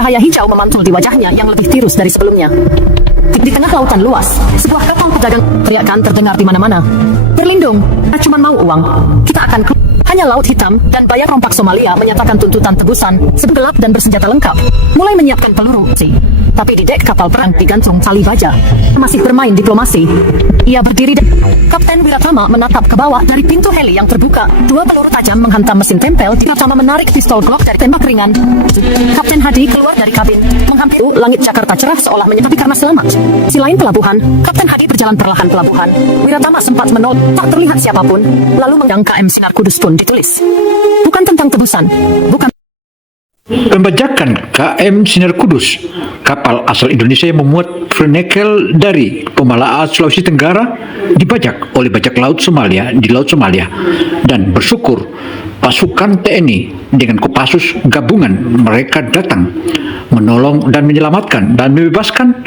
Cahaya hijau memantul di wajahnya yang lebih tirus dari sebelumnya. Di tengah lautan luas, sebuah kapal pedagang teriakan terdengar di mana-mana. Berlindung, cuma mau uang. Kita akan hanya laut hitam dan bayar rompak Somalia menyatakan tuntutan tebusan, segelap dan bersenjata lengkap. Mulai menyiapkan peluru. Tapi di dek kapal perang digantung tali baja. Masih bermain diplomasi. Ia berdiri dan Kapten Wiratama menatap ke bawah dari pintu heli yang terbuka. Dua peluru tajam menghantam mesin tempel. Wiratama menarik pistol Glock dari tembak ringan. Kapten Hadi keluar dari kabin, menghampiri langit Jakarta cerah seolah menyepi karena selamat. Di lain pelabuhan, Kapten Hadi berjalan perlahan pelabuhan. Wiratama sempat menolak, tak terlihat siapapun. Lalu mengang KM Sinar Kudus pun ditulis. Bukan tentang tebusan, bukan. Pembajakan KM Sinar Kudus, kapal asal Indonesia yang memuat frenekel dari Pomalaa, Sulawesi Tenggara, dibajak oleh bajak laut Somalia di Laut Somalia, dan bersyukur pasukan TNI dengan Kopassus gabungan mereka datang menolong dan menyelamatkan dan membebaskan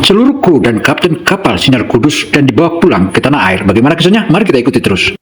seluruh kru dan kapten kapal Sinar Kudus dan dibawa pulang ke tanah air. Bagaimana kisahnya? Mari kita ikuti terus.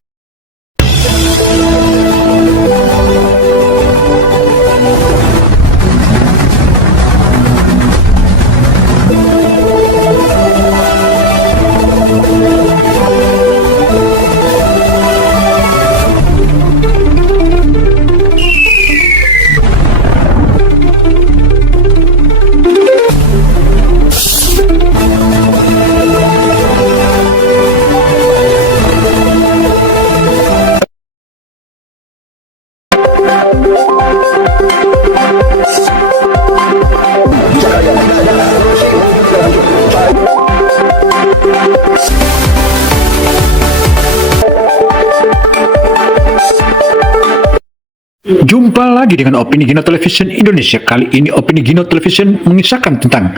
Jumpa lagi dengan Opini Gino Television Indonesia. Kali ini Opini Gino Television mengisahkan tentang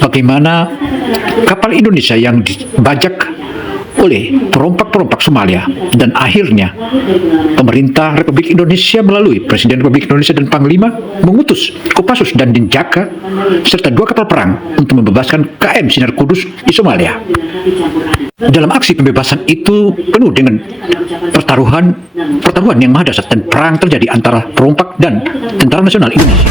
bagaimana kapal Indonesia yang dibajak oleh perompak-perompak Somalia, dan akhirnya pemerintah Republik Indonesia melalui Presiden Republik Indonesia dan Panglima mengutus Kopassus dan Denjaka serta dua kapal perang untuk membebaskan KM Sinar Kudus di Somalia. Dalam aksi pembebasan itu penuh dengan pertaruhan yang maha dahsyat, dan perang terjadi antara perompak dan Tentara Nasional Indonesia.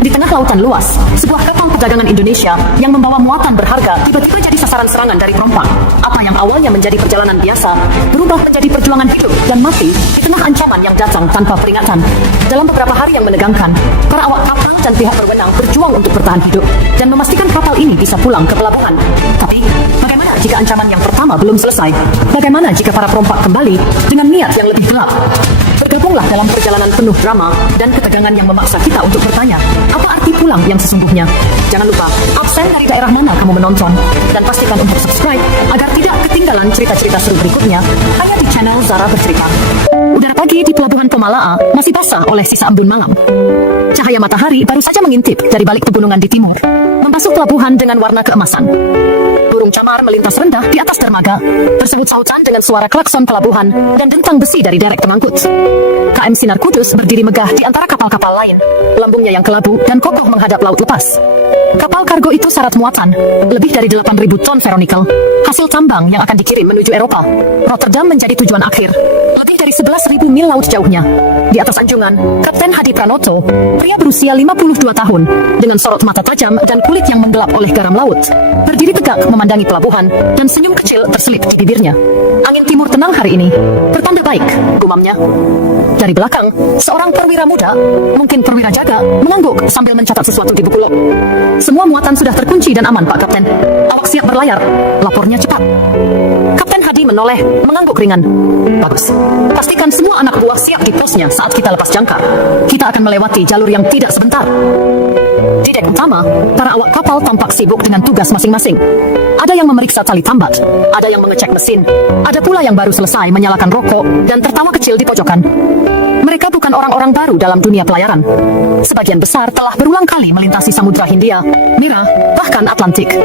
Di tengah lautan luas, sebuah kapal perdagangan Indonesia yang membawa muatan berharga tiba-tiba jadi sasaran serangan dari perompak. Apa yang awalnya menjadi perjalanan biasa berubah menjadi perjuangan hidup dan mati di tengah ancaman yang datang tanpa peringatan. Dalam beberapa hari yang menegangkan, para awak kapal dan pihak berwenang berjuang untuk bertahan hidup dan memastikan kapal ini bisa pulang ke pelabuhan. Tapi, bagaimana jika ancaman yang pertama belum selesai? Bagaimana jika para perompak kembali dengan niat yang lebih gelap? Bergabunglah dalam perjalanan penuh drama dan ketegangan yang memaksa kita untuk bertanya, apa arti pulang yang sesungguhnya? Jangan lupa, absen dari daerah mana kamu menonton, dan pastikan untuk subscribe agar tidak ketinggalan cerita-cerita seru berikutnya hanya di channel Zara Bercerita. Udara pagi di Pelabuhan Pomalaa masih basah oleh sisa embun malam. Cahaya matahari baru saja mengintip dari balik pegunungan di timur, membasuh pelabuhan dengan warna keemasan. Burung camar melintas rendah di atas dermaga, bersahut-sahutan dengan suara klakson pelabuhan dan dentang besi dari derek pengangkut. KM Sinar Kudus berdiri megah di antara kapal-kapal lain, lambungnya yang kelabu dan kokoh menghadap laut lepas. Kapal kargo itu syarat muatan, lebih dari 8.000 ton ferronikel, hasil tambang yang akan dikirim menuju Eropa. Rotterdam menjadi tujuan akhir, lebih dari 11.000 mil laut jauhnya. Di atas anjungan, Kapten Hadi Pranoto, pria berusia 52 tahun, dengan sorot mata tajam dan kulit yang menggelap oleh garam laut, berdiri tegak memandangi pelabuhan dan senyum kecil terselip di bibirnya. Angin timur tenang hari ini, pertanda baik, gumamnya. Dari belakang, seorang perwira muda, mungkin perwira jaga, mengangguk sambil mencatat sesuatu di buku log. Semua muatan sudah terkunci dan aman, Pak Kapten. Awak siap berlayar, lapornya cepat. Kapten Hadi menoleh, mengangguk ringan. Bagus. Pastikan semua anak buah siap di posnya saat kita lepas jangkar. Kita akan melewati jalur yang tidak sebentar. Di dek utama, para awak kapal tampak sibuk dengan tugas masing-masing. Ada yang memeriksa tali tambat, ada yang mengecek mesin, ada pula yang baru selesai menyalakan rokok dan tertawa kecil di pojokan. Mereka bukan orang-orang baru dalam dunia pelayaran. Sebagian besar telah berulang kali melintasi Samudra Hindia, Mira, bahkan Atlantik.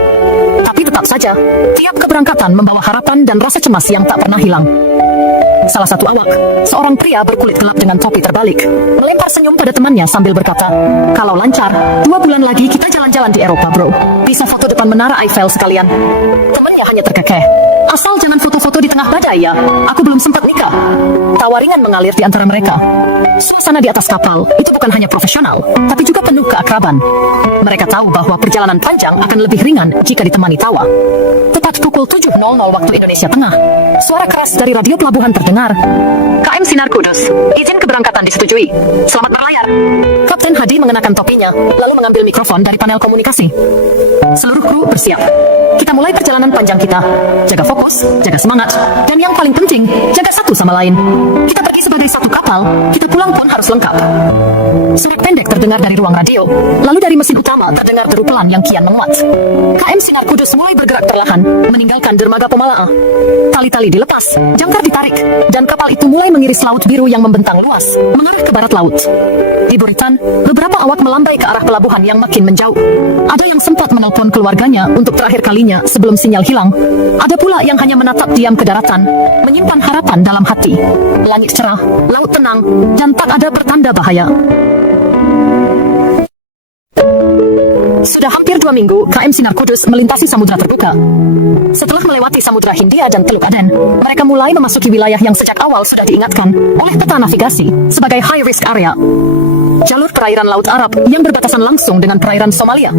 Tapi tetap saja, tiap keberangkatan membawa harapan dan rasa cemas yang tak pernah hilang. Salah satu awak, seorang pria berkulit gelap dengan topi terbalik, melempar senyum pada temannya sambil berkata, "Kalau lancar, 2 bulan lagi kita jalan-jalan di Eropa, bro. Bisa foto depan menara Eiffel sekalian." Temannya hanya terkekeh. Asal jangan foto-foto di tengah badai ya. Aku belum sempat nikah. Tawa ringan mengalir di antara mereka. Suasana di atas kapal itu bukan hanya profesional, tapi juga penuh keakraban. Mereka tahu bahwa perjalanan panjang akan lebih ringan jika ditemani tawa. Tepat pukul 7.00 waktu Indonesia Tengah, suara keras dari radio pelabuhan terdengar. KM Sinar Kudus, izin keberangkatan disetujui. Selamat berlayar. Kapten Hadi mengenakan topinya, lalu mengambil mikrofon dari panel komunikasi. Seluruh kru bersiap. Kita mulai perjalanan panjang kita. Jaga fokus, jaga semangat, dan yang paling penting, jaga satu sama lain. Kita pergi sebagai satu kapal, kita pulang pun harus lengkap. Surat pendek terdengar dari ruang radio, lalu dari mesin utama terdengar deru pelan yang kian menguat. KM Sinar Kudus mulai bergerak perlahan, meninggalkan dermaga Pomala'a. Tali-tali dilepas, jangkar ditarik, dan kapal itu mulai mengiris laut biru yang membentang luas, mengarah ke barat laut. Di buritan, beberapa awak melambai ke arah pelabuhan yang makin menjauh. Ada yang sempat menelpon keluarganya untuk terakhir kalinya sebelum sinyal hilang. Ada pula yang hanya menatap diam ke daratan, menyimpan harapan dalam hati. Langit cerah, laut tenang, dan tak ada pertanda bahaya. Sudah hampir 2 minggu, KM Sinar Kudus melintasi samudra terbuka. Setelah melewati Samudra Hindia dan Teluk Aden, mereka mulai memasuki wilayah yang sejak awal sudah diingatkan oleh peta navigasi sebagai high risk area. Jalur perairan Laut Arab yang berbatasan langsung dengan perairan Somalia.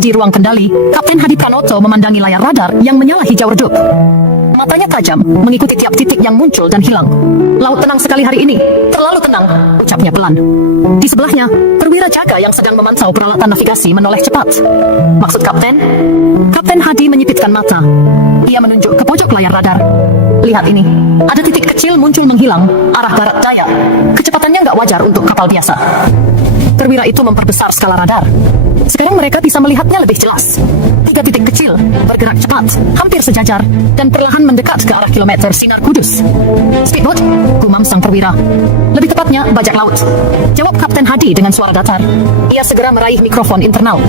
Di ruang kendali, Kapten Hadi Pranoto memandangi layar radar yang menyala hijau redup. Matanya tajam, mengikuti tiap titik yang muncul dan hilang. Laut tenang sekali hari ini, terlalu tenang, ucapnya pelan. Di sebelahnya, perwira jaga yang sedang memantau peralatan navigasi menoleh cepat. Maksud Kapten? Kapten Hadi menyipitkan mata. Ia menunjuk ke pojok layar radar. Lihat ini, ada titik kecil muncul menghilang, arah barat daya. Kecepatannya nggak wajar untuk kapal biasa. Perwira itu memperbesar skala radar. Sekarang mereka bisa melihatnya lebih jelas. 3 titik kecil, bergerak cepat, hampir sejajar, dan perlahan mendekat ke arah kilometer Sinar Kudus. Speedboat, gumam sang perwira. Lebih tepatnya, bajak laut. Jawab Kapten Hadi dengan suara datar. Ia segera meraih mikrofon internal.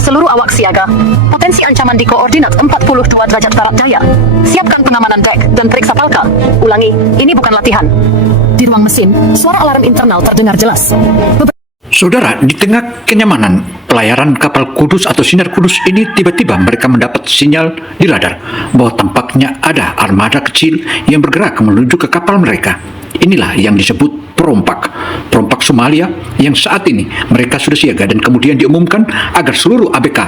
Seluruh awak siaga. Potensi ancaman di koordinat 42 derajat barat daya. Siapkan pengamanan dek dan periksa palka. Ulangi, ini bukan latihan. Di ruang mesin, suara alarm internal terdengar jelas. Saudara, di tengah kenyamanan pelayaran kapal Kudus atau Sinar Kudus ini, tiba-tiba mereka mendapat sinyal di radar bahwa tampaknya ada armada kecil yang bergerak menuju ke kapal mereka. Inilah yang disebut perompak Somalia yang saat ini mereka sudah siaga, dan kemudian diumumkan agar seluruh ABK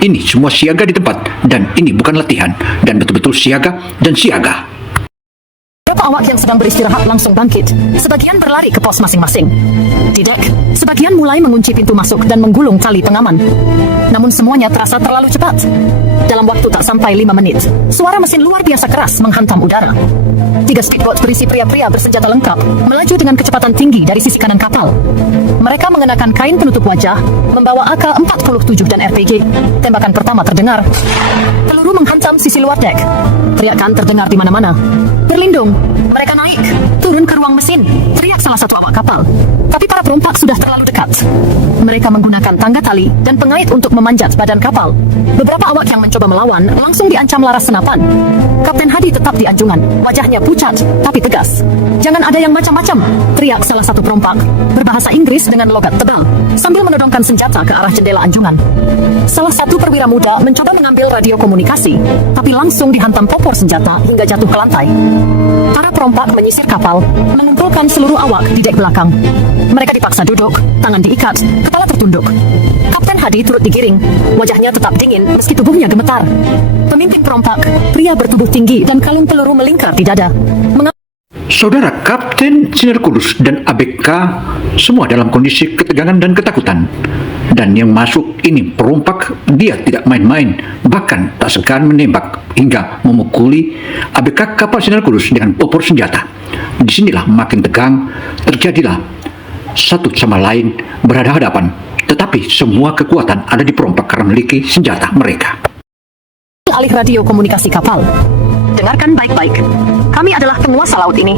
ini semua siaga di tempat, dan ini bukan latihan, dan betul-betul siaga dan siaga. Beberapa awak yang sedang beristirahat langsung bangkit. Sebagian berlari ke pos masing-masing. Di dek, sebagian mulai mengunci pintu masuk dan menggulung tali pengaman. Namun semuanya terasa terlalu cepat. Dalam waktu tak sampai 5 menit, suara mesin luar biasa keras menghantam udara. 3 speedboat berisi pria-pria bersenjata lengkap melaju dengan kecepatan tinggi dari sisi kanan kapal. Mereka mengenakan kain penutup wajah, membawa AK-47 dan RPG. Tembakan pertama terdengar. Peluru menghantam sisi luar dek. Teriakan terdengar di mana-mana. Berlindung, mereka naik, turun ke ruang mesin, teriak salah satu awak kapal. Tapi para perompak sudah terlalu dekat. Mereka menggunakan tangga tali dan pengait untuk memanjat badan kapal. Beberapa awak yang mencoba melawan langsung diancam laras senapan. Kapten Hadi tetap di anjungan, wajahnya pucat tapi tegas. Jangan ada yang macam-macam, teriak salah satu perompak, berbahasa Inggris dengan logat tebal, sambil menodongkan senjata ke arah jendela anjungan. Salah satu perwira muda mencoba mengambil radio komunikasi, tapi langsung dihantam popor senjata hingga jatuh ke lantai. Para perompak menyisir kapal, mengumpulkan seluruh awak di dek belakang. Mereka dipaksa duduk, tangan diikat, kepala tertunduk. Kapten Hadi turut digiring, wajahnya tetap dingin meski tubuhnya gemetar. Pemimpin perompak, pria bertubuh tinggi dan kalung peluru melingkar di dada. Saudara, Kapten Sinar Kudus dan ABK semua dalam kondisi ketegangan dan ketakutan. Dan yang masuk ini perompak, dia tidak main-main, bahkan tak segan menembak hingga memukuli ABK kapal Sinar Kudus dengan popor senjata. Disinilah makin tegang, terjadilah satu sama lain berhadapan, tetapi semua kekuatan ada di perompak karena memiliki senjata mereka. Alih radio komunikasi kapal. Dengarkan baik-baik. Kami adalah penguasa laut ini.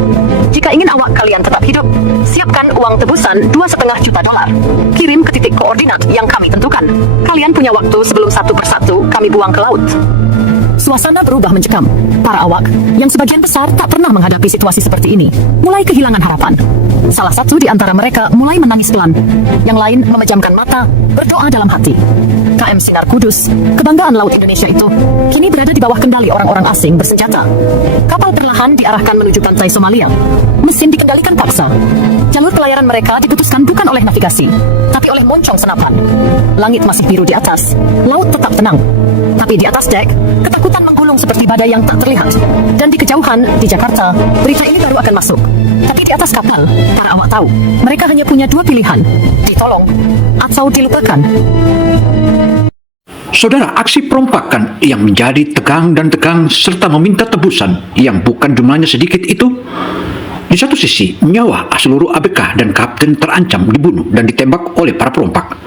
Jika ingin awak kalian tetap hidup, siapkan uang tebusan $2,5 juta. Kirim ke titik koordinat yang kami tentukan. Kalian punya waktu sebelum satu persatu kami buang ke laut. suasana berubah mencekam. Para awak, yang sebagian besar tak pernah menghadapi situasi seperti ini, mulai kehilangan harapan. Salah satu di antara mereka mulai menangis pelan. Yang lain memejamkan mata, berdoa dalam hati. KM Sinar Kudus, kebanggaan Laut Indonesia itu, kini berada di bawah kendali orang-orang asing bersenjata. Kapal perlahan diarahkan menuju pantai Somalia. Mesin dikendalikan paksa. Jalur pelayaran mereka diputuskan bukan oleh navigasi, tapi oleh moncong senapan. Langit masih biru di atas, laut tetap tenang. Tapi di atas dek, ketakutan menggulung seperti badai yang tak terlihat. Dan di kejauhan, di Jakarta, berita ini baru akan masuk. Tapi di atas kapal, para awak tahu, mereka hanya punya dua pilihan, ditolong atau dilupakan. Saudara, aksi perompakan yang menjadi tegang dan tegang serta meminta tebusan yang bukan jumlahnya sedikit itu, di satu sisi nyawa seluruh ABK dan kapten terancam dibunuh dan ditembak oleh para perompak.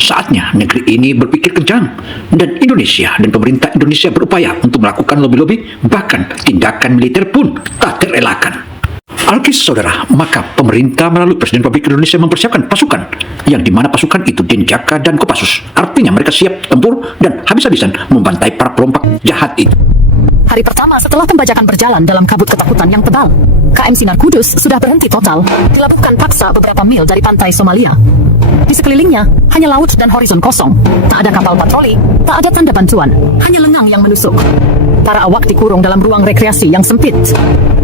Saatnya negeri ini berpikir kencang dan Indonesia dan pemerintah Indonesia berupaya untuk melakukan lobi-lobi, bahkan tindakan militer pun tak terelakkan. Alkis saudara, maka pemerintah melalui Presiden Republik Indonesia mempersiapkan pasukan yang dimana pasukan itu Denjaka dan Kopassus. Artinya mereka siap tempur dan habis-habisan membantai para perompak jahat itu. Hari pertama setelah pembajakan berjalan dalam kabut ketakutan yang tebal, KM Sinar Kudus sudah berhenti total, dilabuhkan paksa beberapa mil dari pantai Somalia. Di sekelilingnya, hanya laut dan horizon kosong. Tak ada kapal patroli, tak ada tanda bantuan, hanya lengang yang menusuk. Para awak dikurung dalam ruang rekreasi yang sempit.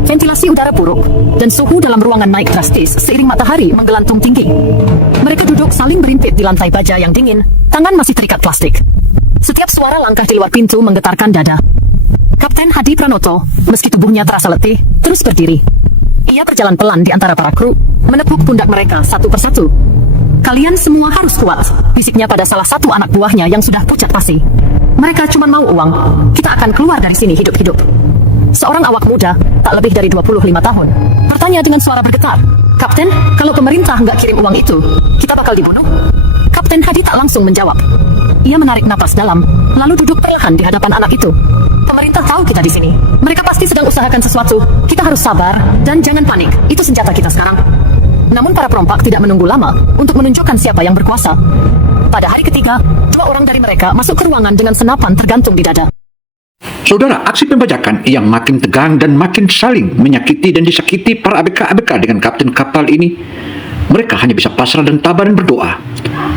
Ventilasi udara buruk, dan suhu dalam ruangan naik drastis seiring matahari menggelantung tinggi. Mereka duduk saling berimpit di lantai baja yang dingin, tangan masih terikat plastik. Setiap suara langkah di luar pintu menggetarkan dada. Kapten Hadi Pranoto, meski tubuhnya terasa letih, terus berdiri. Ia berjalan pelan di antara para kru, menepuk pundak mereka satu persatu. Kalian semua harus kuat, bisiknya pada salah satu anak buahnya yang sudah pucat pasi. Mereka cuma mau uang, kita akan keluar dari sini hidup-hidup. Seorang awak muda, tak lebih dari 25 tahun, bertanya dengan suara bergetar, "Kapten, kalau pemerintah nggak kirim uang itu, kita bakal dibunuh?" Kapten Hadi tak langsung menjawab. Ia menarik napas dalam, lalu duduk perlahan di hadapan anak itu. "Pemerintah tahu kita di sini. Mereka pasti sedang usahakan sesuatu. Kita harus sabar dan jangan panik. Itu senjata kita sekarang." Namun para perompak tidak menunggu lama untuk menunjukkan siapa yang berkuasa. Pada hari ketiga, 2 orang dari mereka masuk ke ruangan dengan senapan tergantung di dada. Saudara, aksi pembajakan yang makin tegang dan makin saling menyakiti dan disakiti para ABK-ABK dengan kapten kapal ini, mereka hanya bisa pasrah dan tabah dan berdoa.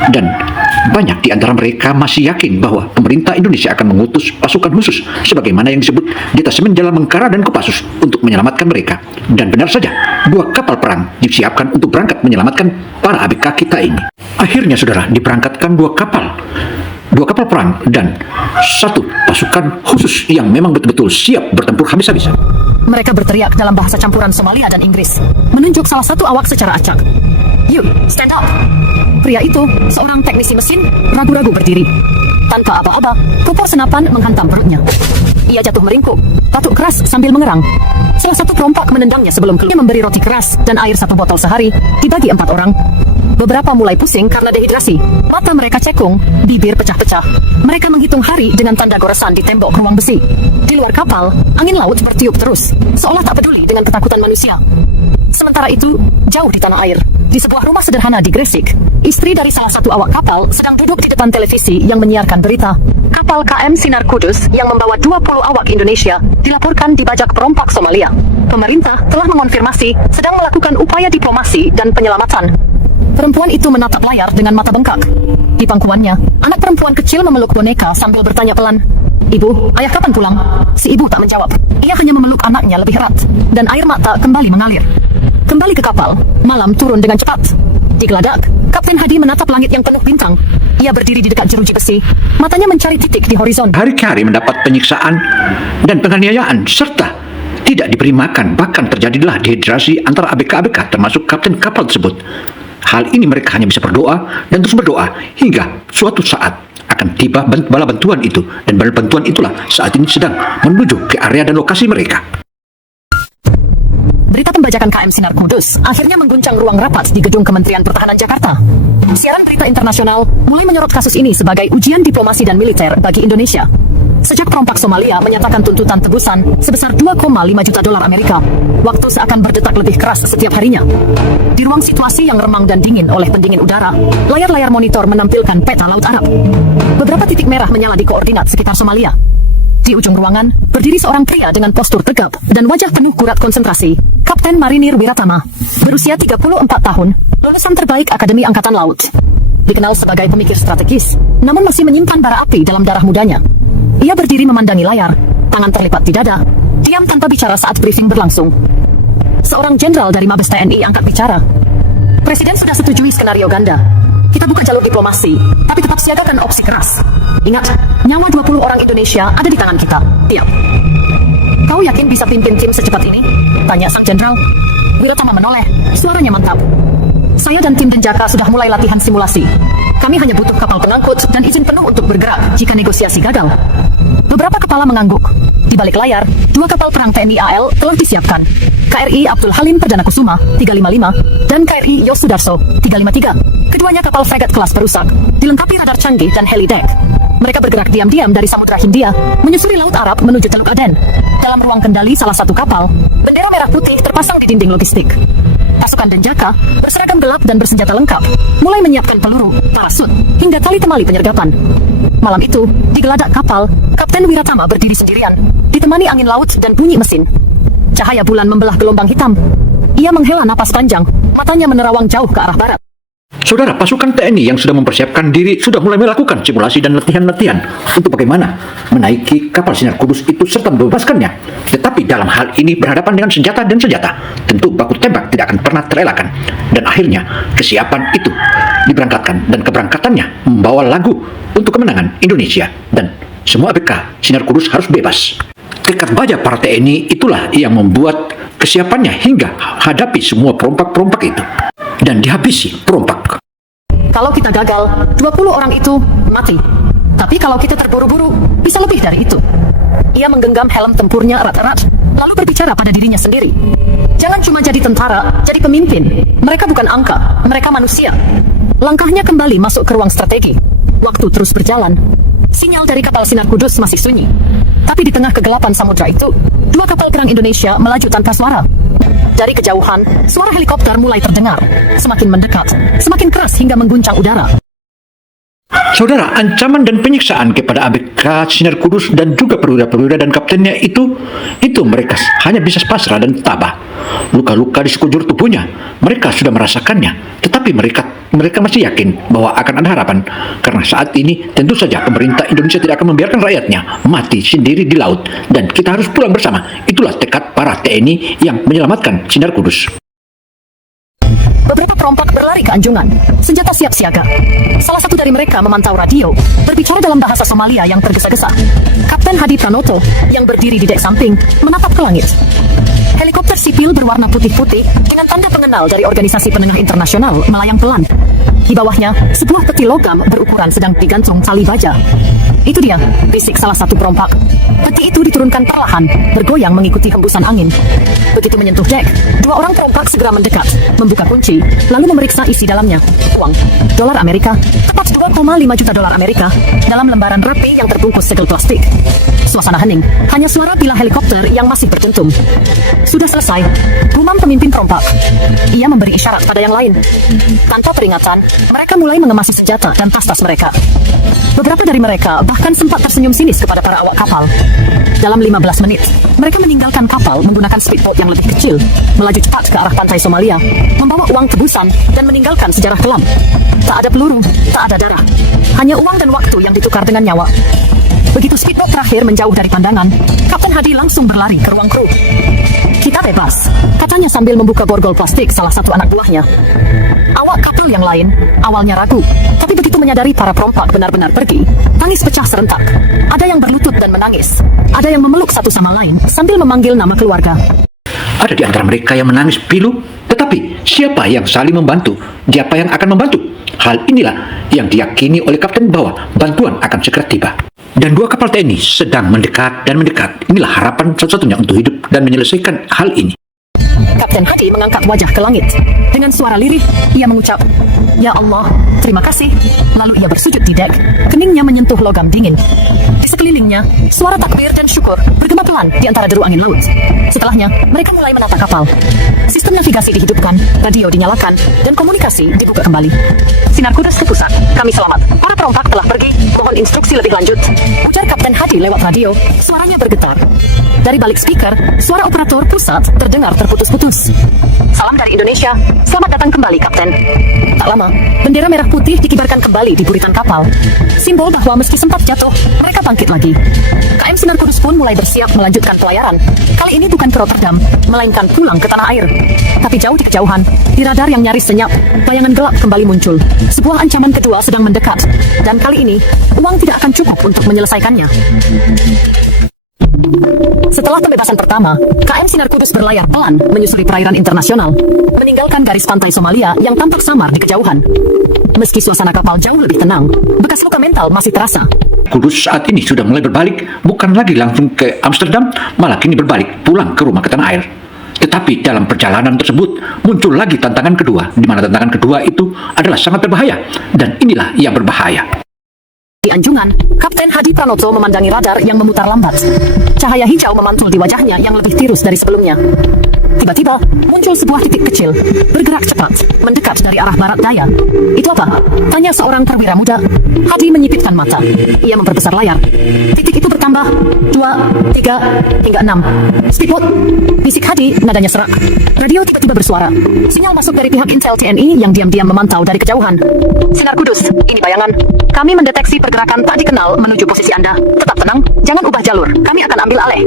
Dan banyak di antara mereka masih yakin bahwa pemerintah Indonesia akan mengutus pasukan khusus sebagaimana yang disebut Detasemen Jala Mengkara dan Kopassus untuk menyelamatkan mereka. Dan benar saja, 2 kapal perang disiapkan untuk berangkat menyelamatkan para ABK kita ini. Akhirnya saudara, diberangkatkan 2 kapal perang dan 1 pasukan khusus yang memang betul-betul siap bertempur habis-habisan. Mereka berteriak dalam bahasa campuran Somalia dan Inggris, menunjuk salah satu awak secara acak. "You, stand up!" Pria itu, seorang teknisi mesin, ragu-ragu berdiri. Tanpa aba-aba, kupur senapan menghantam perutnya. Ia jatuh meringkuk, batuk keras sambil mengerang. Salah satu perompak menendangnya sebelum keluar, memberi roti keras dan air 1 botol sehari, dibagi 4 orang. Beberapa mulai pusing karena dehidrasi. Mata mereka cekung, bibir pecah-pecah. Mereka menghitung hari dengan tanda goresan di tembok ruang besi. Di luar kapal, angin laut bertiup terus, seolah tak peduli dengan ketakutan manusia. Sementara itu, jauh di tanah air, di sebuah rumah sederhana di Gresik, istri dari salah satu awak kapal sedang duduk di depan televisi yang menyiarkan berita. Kapal KM Sinar Kudus yang membawa 20 awak Indonesia dilaporkan dibajak perompak Somalia. Pemerintah telah mengonfirmasi sedang melakukan upaya diplomasi dan penyelamatan. Perempuan itu menatap layar dengan mata bengkak. Di pangkuannya, anak perempuan kecil memeluk boneka sambil bertanya pelan, "Ibu, ayah kapan pulang?" Si ibu tak menjawab. Ia hanya memeluk anaknya lebih erat, dan air mata kembali mengalir. Kembali ke kapal, malam turun dengan cepat. Di geladak, Kapten Hadi menatap langit yang penuh bintang. Ia berdiri di dekat jeruji besi, matanya mencari titik di horizon. Hari-hari mendapat penyiksaan dan penganiayaan serta tidak diberi makan, bahkan terjadilah dehidrasi antara ABK-ABK termasuk kapten kapal tersebut. Hal ini mereka hanya bisa berdoa dan terus berdoa hingga suatu saat akan tiba bala bantuan itu, dan bala bantuan itulah saat ini sedang menuju ke area dan lokasi mereka. Berita pembajakan KM Sinar Kudus akhirnya mengguncang ruang rapat di gedung Kementerian Pertahanan Jakarta. Siaran berita internasional mulai menyorot kasus ini sebagai ujian diplomasi dan militer bagi Indonesia. Sejak perompak Somalia menyatakan tuntutan tebusan sebesar 2,5 juta dolar Amerika, waktu seakan berdetak lebih keras setiap harinya. Di ruang situasi yang remang dan dingin oleh pendingin udara, layar-layar monitor menampilkan peta Laut Arab. Beberapa titik merah menyala di koordinat sekitar Somalia. Di ujung ruangan, berdiri seorang pria dengan postur tegap dan wajah penuh kurat konsentrasi. Kapten Marinir Wiratama, berusia 34 tahun, lulusan terbaik Akademi Angkatan Laut. Dikenal sebagai pemikir strategis, namun masih menyimpan bara api dalam darah mudanya. Ia berdiri memandangi layar, tangan terlipat di dada, diam tanpa bicara saat briefing berlangsung. Seorang jenderal dari Mabes TNI angkat bicara. Presiden sudah setujui skenario ganda. Kita buka jalur diplomasi, tapi tetap siagakan opsi keras. Ingat, nyawa 20 orang Indonesia ada di tangan kita. Diam. Kau yakin bisa pimpin tim secepat ini? Tanya sang jenderal. Wiratama menoleh, suaranya mantap. Saya dan tim Denjaka sudah mulai latihan simulasi. Kami hanya butuh kapal pengangkut dan izin penuh untuk bergerak jika negosiasi gagal. Beberapa kepala mengangguk. Di balik layar, 2 kapal perang TNI AL telah disiapkan. KRI Abdul Halim Perdana Kusuma 355 dan KRI Yosudarso 353. Keduanya kapal fregat kelas perusak, dilengkapi radar canggih dan heli-deck. Mereka bergerak diam-diam dari Samudra Hindia, menyusuri Laut Arab menuju Teluk Aden. Dalam ruang kendali salah satu kapal, bendera merah putih terpasang di dinding logistik. Pasukan Denjaka berseragam gelap dan bersenjata lengkap, mulai menyiapkan peluru, parasut, hingga tali temali penyergapan. Malam itu, di geladak kapal, Kapten Wiratama berdiri sendirian, ditemani angin laut dan bunyi mesin. Cahaya bulan membelah gelombang hitam. Ia menghela napas panjang, matanya menerawang jauh ke arah barat. Saudara, pasukan TNI yang sudah mempersiapkan diri sudah mulai melakukan simulasi dan latihan-latihan untuk bagaimana menaiki kapal Sinar Kudus itu serta membebaskannya. Tetapi dalam hal ini berhadapan dengan senjata dan senjata, tentu baku tembak tidak akan pernah terelakkan. Dan akhirnya kesiapan itu diberangkatkan dan keberangkatannya membawa lagu untuk kemenangan Indonesia dan semua ABK Sinar Kudus harus bebas. Tekad baja para TNI itulah yang membuat kesiapannya hingga hadapi semua perompak-perompak itu dan dihabisi perompak. Kalau kita gagal, 20 orang itu mati. Tapi kalau kita terburu-buru, bisa lebih dari itu. Ia menggenggam helm tempurnya erat-erat, lalu berbicara pada dirinya sendiri. Jangan cuma jadi tentara, jadi pemimpin. Mereka bukan angka, mereka manusia. Langkahnya kembali masuk ke ruang strategi. Waktu terus berjalan. Sinyal dari kapal Sinar Kudus masih sunyi. Tapi di tengah kegelapan samudra itu, 2 kapal perang Indonesia melaju tanpa suara. Dari kejauhan, suara helikopter mulai terdengar. Semakin mendekat, semakin keras hingga mengguncang udara. Saudara, ancaman dan penyiksaan kepada ABK Sinar Kudus dan juga perwira-perwira dan kaptennya itu mereka hanya bisa pasrah dan tabah. Luka-luka di sekujur tubuhnya, mereka sudah merasakannya, tetapi mereka masih yakin bahwa akan ada harapan, karena saat ini tentu saja pemerintah Indonesia tidak akan membiarkan rakyatnya mati sendiri di laut, dan kita harus pulang bersama. Itulah tekad para TNI yang menyelamatkan Sinar Kudus. Beberapa perompak berlari ke anjungan, senjata siap siaga. Salah satu dari mereka memantau radio, berbicara dalam bahasa Somalia yang tergesa-gesa. Kapten Hadi Pranoto, yang berdiri di dek samping, menatap ke langit. Helikopter sipil berwarna putih-putih dengan tanda pengenal dari Organisasi Penengah Internasional melayang pelan. Di bawahnya, sebuah peti logam berukuran sedang digantung tali baja. Itu dia, bisik salah satu perompak. Peti itu diturunkan perlahan, bergoyang mengikuti hembusan angin. Begitu menyentuh dek, 2 orang perompak segera mendekat, membuka kunci, lalu memeriksa isi dalamnya. Uang, dolar Amerika, tepat 2,5 juta dolar Amerika, dalam lembaran rapi yang terbungkus segel plastik. Suasana hening, hanya suara bila helikopter yang masih berdentum. Sudah selesai, gumam pemimpin perompak. Ia memberi isyarat pada yang lain. Tanpa peringatan, mereka mulai mengemasi senjata dan tas-tas mereka. Beberapa dari mereka bahkan sempat tersenyum sinis kepada para awak kapal. Dalam 15 menit, mereka meninggalkan kapal menggunakan speedboat yang lebih kecil, melaju cepat ke arah pantai Somalia, membawa uang tebusan dan meninggalkan sejarah kelam. Tak ada peluru, tak ada darah. Hanya uang dan waktu yang ditukar dengan nyawa. Begitu speedboat terakhir menjauh dari pandangan, Kapten Hadi langsung berlari ke ruang kru. Kita bebas, katanya sambil membuka borgol plastik salah satu anak buahnya. Awak kapal yang lain awalnya ragu, tapi begitu menyadari para perompak benar-benar pergi, tangis pecah serentak. Ada yang berlutut dan menangis, ada yang memeluk satu sama lain sambil memanggil nama keluarga. Ada di antara mereka yang menangis pilu, tetapi siapa yang saling membantu? Siapa yang akan membantu? Hal inilah yang diyakini oleh kapten bahwa bantuan akan segera tiba. Dan 2 kapal TNI sedang mendekat dan mendekat. Inilah harapan satu-satunya untuk hidup dan menyelesaikan hal ini. Kapten Hadi mengangkat wajah ke langit. Dengan suara lirih, ia mengucap, Ya Allah, terima kasih. Lalu ia bersujud di dek. Keningnya menyentuh logam dingin. Di sekelilingnya, suara takbir dan syukur bergema pelan di antara deru angin laut. Setelahnya, mereka mulai menata kapal. Sistem navigasi dihidupkan, radio dinyalakan, dan komunikasi dibuka kembali. Sinar Kudus ke pusat. Kami selamat. Para perompak telah pergi. Mohon instruksi lebih lanjut. Ujar Kapten Hadi lewat radio. Suaranya bergetar. Dari balik speaker, suara operator pusat terdengar terputus-putus. Salam dari Indonesia. Selamat datang kembali, Kapten. Tak lama, bendera merah putih dikibarkan kembali di buritan kapal. Simbol bahwa meski sempat jatuh, mereka bangkit lagi. KM Sinar Kudus pun mulai bersiap melanjutkan pelayaran. Kali ini bukan ke Rotterdam, melainkan pulang ke tanah air. Tapi jauh di kejauhan, di radar yang nyaris senyap, bayangan gelap kembali muncul. Sebuah ancaman kedua sedang mendekat. Dan kali ini, uang tidak akan cukup untuk menyelesaikannya. Setelah pembebasan pertama, KM Sinar Kudus berlayar pelan menyusuri perairan internasional, meninggalkan garis pantai Somalia yang tampak samar di kejauhan. Meski suasana kapal jauh lebih tenang, bekas luka mental masih terasa. Kudus saat ini sudah mulai berbalik, bukan lagi langsung ke Amsterdam, malah kini berbalik pulang ke rumah ke tanah air. Tetapi dalam perjalanan tersebut muncul lagi tantangan kedua, di mana tantangan kedua itu adalah sangat berbahaya, dan inilah yang berbahaya. Di Anjungan, Kapten Hadi Pranoto memandangi radar yang memutar lambat. Cahaya hijau memantul di wajahnya yang lebih tirus dari sebelumnya. Tiba-tiba, muncul sebuah titik kecil, bergerak cepat, mendekat dari arah barat daya. Itu apa? Tanya seorang perwira muda. Hadi menyipitkan mata. Ia memperbesar layar. Titik itu bertambah, 2, 3, hingga 6. Speedboat. Bisik Hadi, nadanya serak. Radio tiba-tiba bersuara. Sinyal masuk dari pihak Intel TNI yang diam-diam memantau dari kejauhan. Sinar Kudus, ini bayangan. Kami mendeteksi pergerakan tak dikenal menuju posisi Anda. Tetap tenang, jangan ubah jalur. Kami akan ambil alih.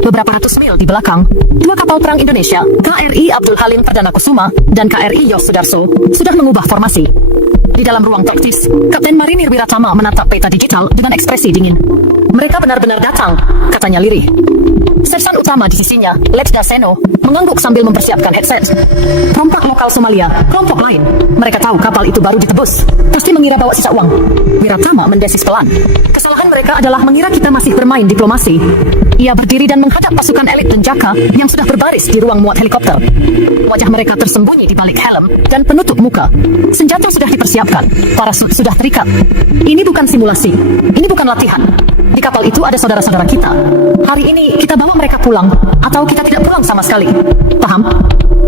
Beberapa ratus mil di belakang, dua kapal perang Indonesia, KRI Abdul Halim Perdana Kusuma dan KRI Yos Sudarso, sudah mengubah formasi. Di dalam ruang taktis, Kapten Marinir Wiratama menatap peta digital dengan ekspresi dingin. Mereka benar-benar datang, katanya lirih. Sersan utama di sisinya, Letda Seno, mengangguk sambil mempersiapkan headset. Perompak lokal Somalia, kelompok lain. Mereka tahu kapal itu baru ditebus. Pasti mengira bawa sisa uang. Wiratama mendesis pelan. Kesalahan mereka adalah mengira kita masih bermain diplomasi. Ia berdiri dan menghadap pasukan elit Denjaka yang sudah berbaris di ruang muat helikopter. Wajah mereka tersembunyi di balik helm dan penutup muka. Senjata sudah dipersiapkan, parasut sudah terikat. Ini bukan simulasi, ini bukan latihan. Di kapal itu ada saudara-saudara kita. Hari ini kita bawa mereka pulang, atau kita tidak pulang sama sekali. Paham?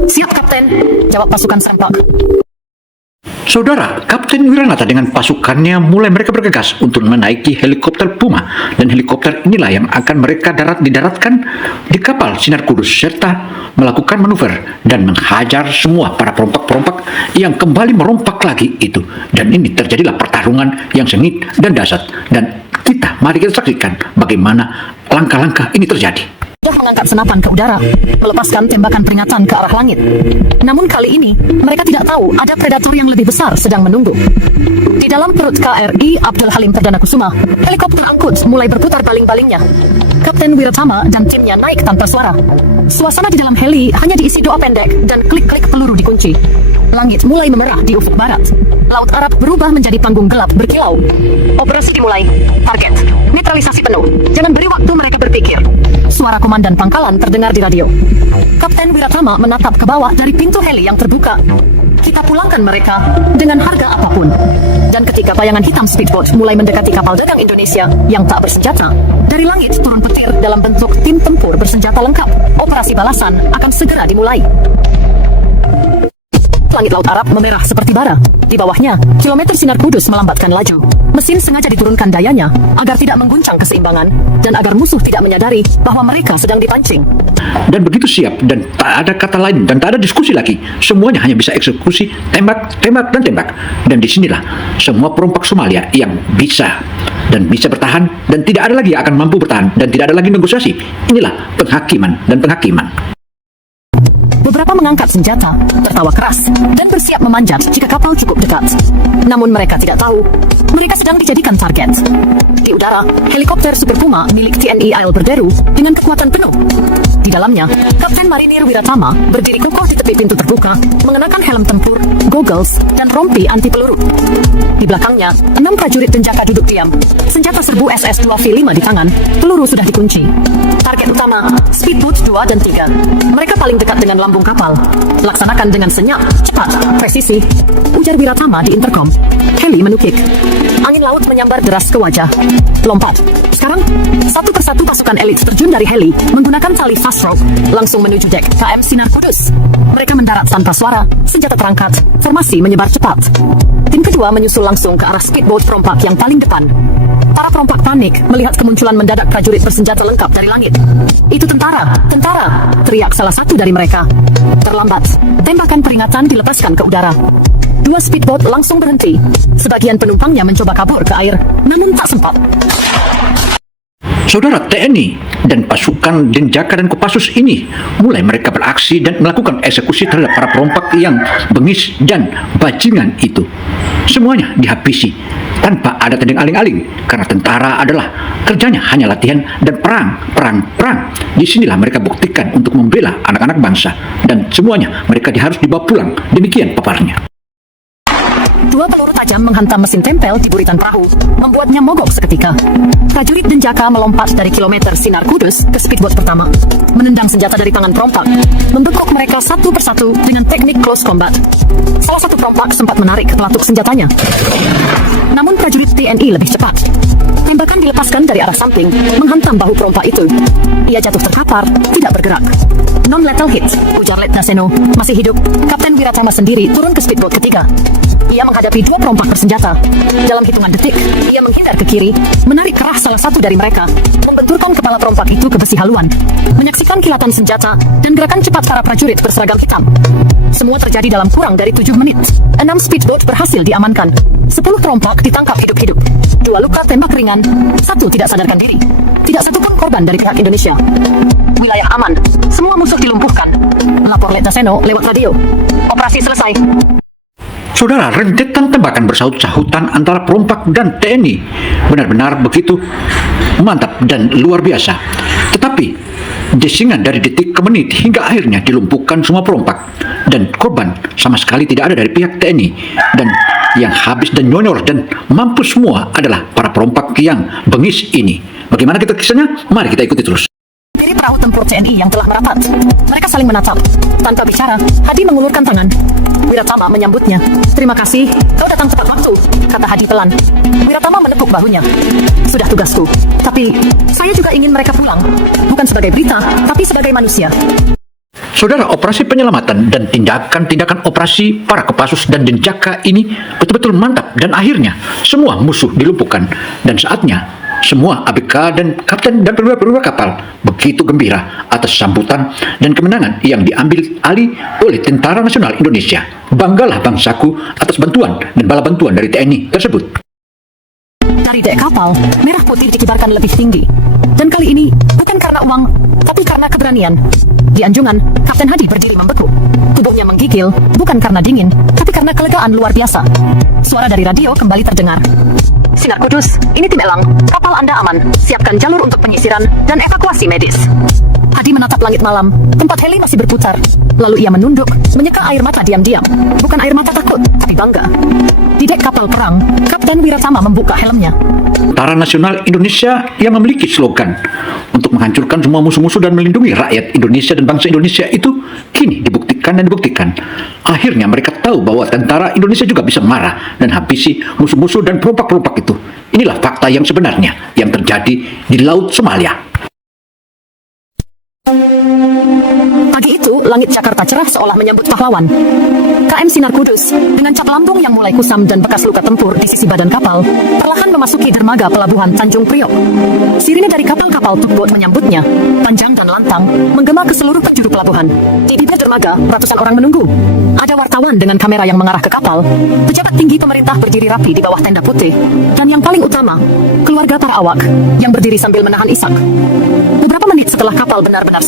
Siap, Kapten, jawab pasukan serempak. Saudara, Kapten Wiranata dengan pasukannya mulai mereka bergegas untuk menaiki helikopter Puma, dan helikopter inilah yang akan mereka didaratkan di kapal Sinar Kudus serta melakukan manuver dan menghajar semua para perompak-perompak yang kembali merompak lagi itu. Dan ini terjadilah pertarungan yang sengit dan dahsyat, dan mari kita saksikan bagaimana langkah-langkah ini terjadi. Sudah mengangkat senapan ke udara, melepaskan tembakan peringatan ke arah langit. Namun kali ini, mereka tidak tahu ada predator yang lebih besar sedang menunggu. Di dalam perut KRI Abdul Halim Perdana Kusuma, helikopter angkut mulai berputar baling-balingnya. Kapten Wiratama dan timnya naik tanpa suara. Suasana di dalam heli hanya diisi doa pendek dan klik-klik peluru dikunci. Langit mulai memerah di ufuk barat. Laut Arab berubah menjadi panggung gelap berkilau. Operasi dimulai. Target, netralisasi penuh. Jangan beri waktu mereka berpikir. Suara komandan pangkalan terdengar di radio. Kapten Wiratama menatap ke bawah dari pintu heli yang terbuka. Kita pulangkan mereka dengan harga apapun. Dan ketika bayangan hitam speedboat mulai mendekati kapal dagang Indonesia yang tak bersenjata, dari langit turun petir dalam bentuk tim tempur bersenjata lengkap. Operasi balasan akan segera dimulai. Langit Laut Arab memerah seperti bara. Di bawahnya, kilometer Sinar Kudus melambatkan laju. Mesin sengaja diturunkan dayanya agar tidak mengguncang keseimbangan dan agar musuh tidak menyadari bahwa mereka sedang dipancing. Dan begitu siap, dan tak ada kata lain, dan tak ada diskusi lagi. Semuanya hanya bisa eksekusi, tembak, tembak, dan tembak. Dan disinilah semua perompak Somalia yang bisa bertahan, dan tidak ada lagi yang akan mampu bertahan, dan tidak ada lagi negosiasi. Inilah penghakiman dan penghakiman. Beberapa mengangkat senjata, tertawa keras, dan bersiap memanjat jika kapal cukup dekat. Namun mereka tidak tahu, mereka sedang dijadikan target. Di udara, helikopter Super Puma milik TNI AL berderu dengan kekuatan penuh. Di dalamnya, Kapten Marinir Wiratama berdiri kokoh di tepi pintu terbuka, mengenakan helm tempur, goggles, dan rompi anti peluru. Di belakangnya, 6 prajurit Denjaka duduk diam. Senjata serbu SS-2V5 di tangan, peluru sudah dikunci. Target utama, speedboat 2 dan 3. Mereka paling dekat dengan lambung kapal. Laksanakan dengan senyap, cepat, presisi, ujar Wiratama di interkom. Heli menukik. Angin laut menyambar deras ke wajah. Lompat. Sekarang, satu persatu pasukan elit terjun dari heli menggunakan tali fast rope langsung menuju dek KM Sinar Kudus. Mereka mendarat tanpa suara, senjata terangkat, formasi menyebar cepat. Tim kedua menyusul langsung ke arah speedboat perompak yang paling depan. Para perompak panik melihat kemunculan mendadak prajurit bersenjata lengkap dari langit. Itu tentara, tentara, teriak salah satu dari mereka. Terlambat, tembakan peringatan dilepaskan ke udara. Dua speedboat langsung berhenti. Sebagian penumpangnya mencoba kabur ke air, namun tak sempat. Saudara, TNI dan pasukan Denjaka dan Kopassus ini mulai mereka beraksi dan melakukan eksekusi terhadap para perompak yang bengis dan bajingan itu. Semuanya dihabisi tanpa ada tanding aling-aling, karena tentara adalah kerjanya hanya latihan dan perang. Disinilah mereka buktikan untuk membela anak-anak bangsa, dan semuanya mereka harus dibawa pulang. Demikian paparnya. Dua peluru tajam menghantam mesin tempel di buritan perahu, membuatnya mogok seketika. Prajurit Denjaka melompat dari kilometer Sinar Kudus ke speedboat pertama, menendang senjata dari tangan perompak, membekuk mereka satu persatu dengan teknik close combat. Salah satu perompak sempat menarik pelatuk senjatanya. Namun prajurit TNI lebih cepat. Tembakan dilepaskan dari arah samping, menghantam bahu perompak itu. Ia jatuh terkapar, tidak bergerak. Non-lethal hit, ujar Letna Seno. Masih hidup, Kapten Wiratama sendiri turun ke speedboat ketiga. Ia menghadapi dua perompak bersenjata. Dalam hitungan detik, ia menghindar ke kiri, menarik kerah salah satu dari mereka, membenturkan kepala perompak itu ke besi haluan. Menyaksikan kilatan senjata dan gerakan cepat para prajurit berseragam hitam. Semua terjadi dalam kurang dari 7 menit. 6 speedboat berhasil diamankan. 10 perompak ditangkap hidup-hidup. 2 luka tembak ringan, 1 tidak sadarkan diri. Tidak satu pun korban dari pihak Indonesia. Wilayah aman, semua musuh dilumpuhkan. Lapor Letna Seno lewat radio. Operasi selesai. Saudara, rentetan tembakan bersahut-sahutan antara perompak dan TNI benar-benar begitu mantap dan luar biasa. Tetapi desingan dari detik ke menit hingga akhirnya dilumpuhkan semua perompak, dan korban sama sekali tidak ada dari pihak TNI. Dan yang habis dan nyonyor dan mampus semua adalah para perompak yang bengis ini. Bagaimana kita kisahnya? Mari kita ikuti terus. Dari perahu tempur TNI yang telah merapat, mereka saling menatap. Tanpa bicara, Hadi mengulurkan tangan. Wiratama menyambutnya. Terima kasih, kau datang tepat waktu, kata Hadi pelan. Wiratama menepuk bahunya. Sudah tugasku, tapi saya juga ingin mereka pulang. Bukan sebagai berita, tapi sebagai manusia. Saudara, operasi penyelamatan dan tindakan operasi para Kopassus dan Denjaka ini betul-betul mantap, dan akhirnya semua musuh dilumpuhkan, dan saatnya semua ABK dan kapten dan perwira kapal begitu gembira atas sambutan dan kemenangan yang diambil alih oleh Tentara Nasional Indonesia. Banggalah bangsaku atas bantuan dan bala bantuan dari TNI tersebut. Dari dek kapal, merah putih dikibarkan lebih tinggi. Dan kali ini bukan karena uang, tapi karena keberanian. Di anjungan, Kapten Hadi berdiri membeku. Tubuhnya menggigil, bukan karena dingin, tapi karena kelegaan luar biasa. Suara dari radio kembali terdengar. Sinar Kudus, ini tim Elang. Kapal Anda aman. Siapkan jalur untuk penyisiran dan evakuasi medis. Hadi menatap langit malam. Tempat heli masih berputar. Lalu ia menunduk, menyeka air mata diam-diam. Bukan air mata takut, tapi bangga. Di dek kapal perang, Kapten Wiratama membuka helmnya. Tentara Nasional Indonesia yang memiliki slogan untuk menghancurkan semua musuh-musuh dan melindungi rakyat Indonesia dan bangsa Indonesia itu kini dibuktikan dan dibuktikan. Akhirnya mereka tahu bahwa tentara Indonesia juga bisa marah dan habisi musuh-musuh dan perompak-perompak itu. Inilah fakta yang sebenarnya yang terjadi di Laut Somalia. Pagi itu, langit Jakarta cerah seolah menyambut pahlawan. KM Sinar Kudus, dengan cap lambung yang mulai kusam dan bekas luka tempur di sisi badan kapal, perlahan memasuki dermaga pelabuhan Tanjung Priok. Sirine dari kapal-kapal tugboat menyambutnya, panjang dan lantang, menggema ke seluruh penjuru pelabuhan. Di bibir dermaga, ratusan orang menunggu. Ada wartawan dengan kamera yang mengarah ke kapal, pejabat tinggi pemerintah berdiri rapi di bawah tenda putih, dan yang paling utama, keluarga para awak yang berdiri sambil menahan isak. Beberapa menit setelah kapal benar-benar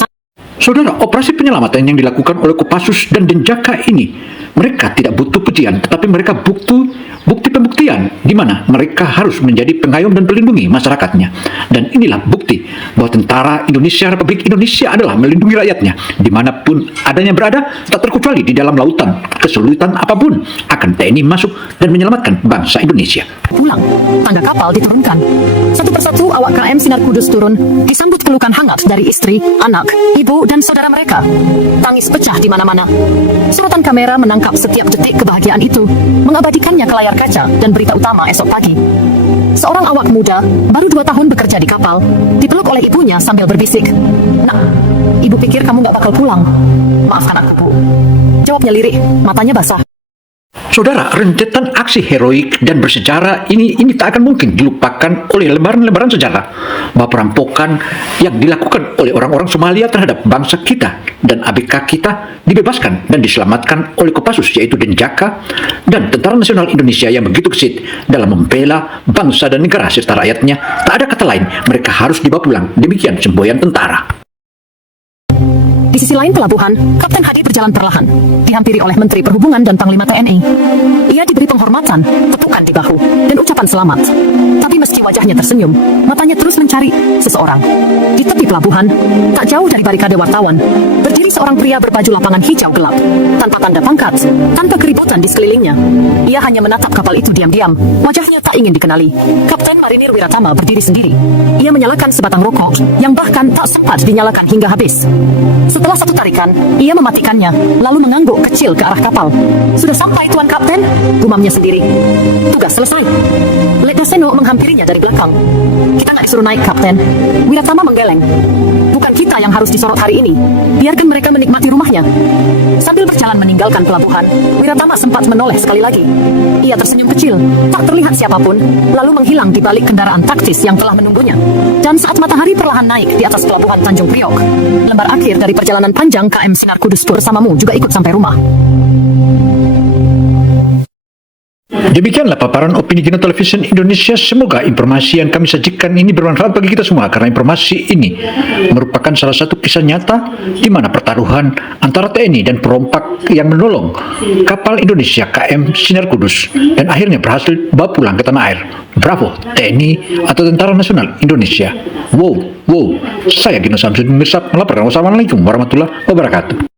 Saudara, operasi penyelamatan yang dilakukan oleh Kopassus dan Denjaka ini, mereka tidak butuh pujian, tetapi mereka butuh bukti pembuktian di mana mereka harus menjadi pengayom dan pelindungi masyarakatnya. Dan inilah bukti bahwa tentara Indonesia Republik Indonesia adalah melindungi rakyatnya dimanapun adanya berada, tak terkecuali di dalam lautan. Kesulitan apapun akan TNI masuk dan menyelamatkan bangsa Indonesia. pulang. Tangga kapal diturunkan. Satu persatu awak KM Sinar Kudus turun, disambut pelukan hangat dari istri, anak, ibu, dan saudara mereka. Tangis pecah di mana-mana. Suratan kamera menangkap setiap detik kebahagiaan itu, mengabadikannya ke layar kaca dan berita utama esok pagi. Seorang awak muda, baru 2 tahun bekerja di kapal, dipeluk oleh ibunya sambil berbisik, "Nak, ibu pikir kamu gak bakal pulang." "Maafkan aku, Bu," jawabnya lirih, matanya basah. Saudara, rentetan aksi heroik dan bersejarah ini tak akan mungkin dilupakan oleh lembaran-lembaran sejarah bahwa perampokan yang dilakukan oleh orang-orang Somalia terhadap bangsa kita dan ABK kita dibebaskan dan diselamatkan oleh Kopassus yaitu Denjaka dan Tentara Nasional Indonesia yang begitu gesit dalam membela bangsa dan negara serta rakyatnya. Tak ada kata lain, mereka harus dibawa pulang. Demikian semboyan tentara. Di sisi lain pelabuhan, Kapten Hadi berjalan perlahan, dihampiri oleh Menteri Perhubungan dan Panglima TNI. Ia diberi penghormatan, tepukan di bahu, dan ucapan selamat. Tapi meski wajahnya tersenyum, matanya terus mencari seseorang. Di tepi pelabuhan, tak jauh dari barikade wartawan, berdiri seorang pria berbaju lapangan hijau gelap, tanpa tanda pangkat, tanpa keributan di sekelilingnya. Ia hanya menatap kapal itu diam-diam, wajahnya tak ingin dikenali. Kapten Marinir Wiratama berdiri sendiri. Ia menyalakan sebatang rokok, yang bahkan tak sempat dinyalakan hingga habis. Setelah 1 tarikan, ia mematikannya, lalu mengangguk kecil ke arah kapal. "Sudah sampai, Tuan Kapten," gumamnya sendiri. "Tugas selesai." Letda Seno menghampirinya dari belakang. "Kita nggak disuruh naik, Kapten." Wiratama menggeleng. "Bukan kita yang harus disorot hari ini. Biarkan mereka menikmati rumahnya." Sambil berjalan meninggalkan pelabuhan, Wiratama sempat menoleh sekali lagi. Ia tersenyum kecil, tak terlihat siapapun, lalu menghilang di balik kendaraan taktis yang telah menunggunya. Dan saat matahari perlahan naik di atas pelabuhan Tanjung Priok, lembar akhir dari perjalanan panjang KM Sinar Kudus bersamamu juga ikut sampai rumah. Demikianlah paparan opini Gino Television Indonesia. Semoga informasi yang kami sajikan ini bermanfaat bagi kita semua, karena informasi ini merupakan salah satu kisah nyata di mana pertaruhan antara TNI dan perompak yang menolong kapal Indonesia KM Sinar Kudus dan akhirnya berhasil bawa pulang ke tanah air. Bravo TNI atau Tentara Nasional Indonesia. Wow. Saya Gino Samsudin Mirsad melaporkan. Wassalamualaikum warahmatullahi wabarakatuh.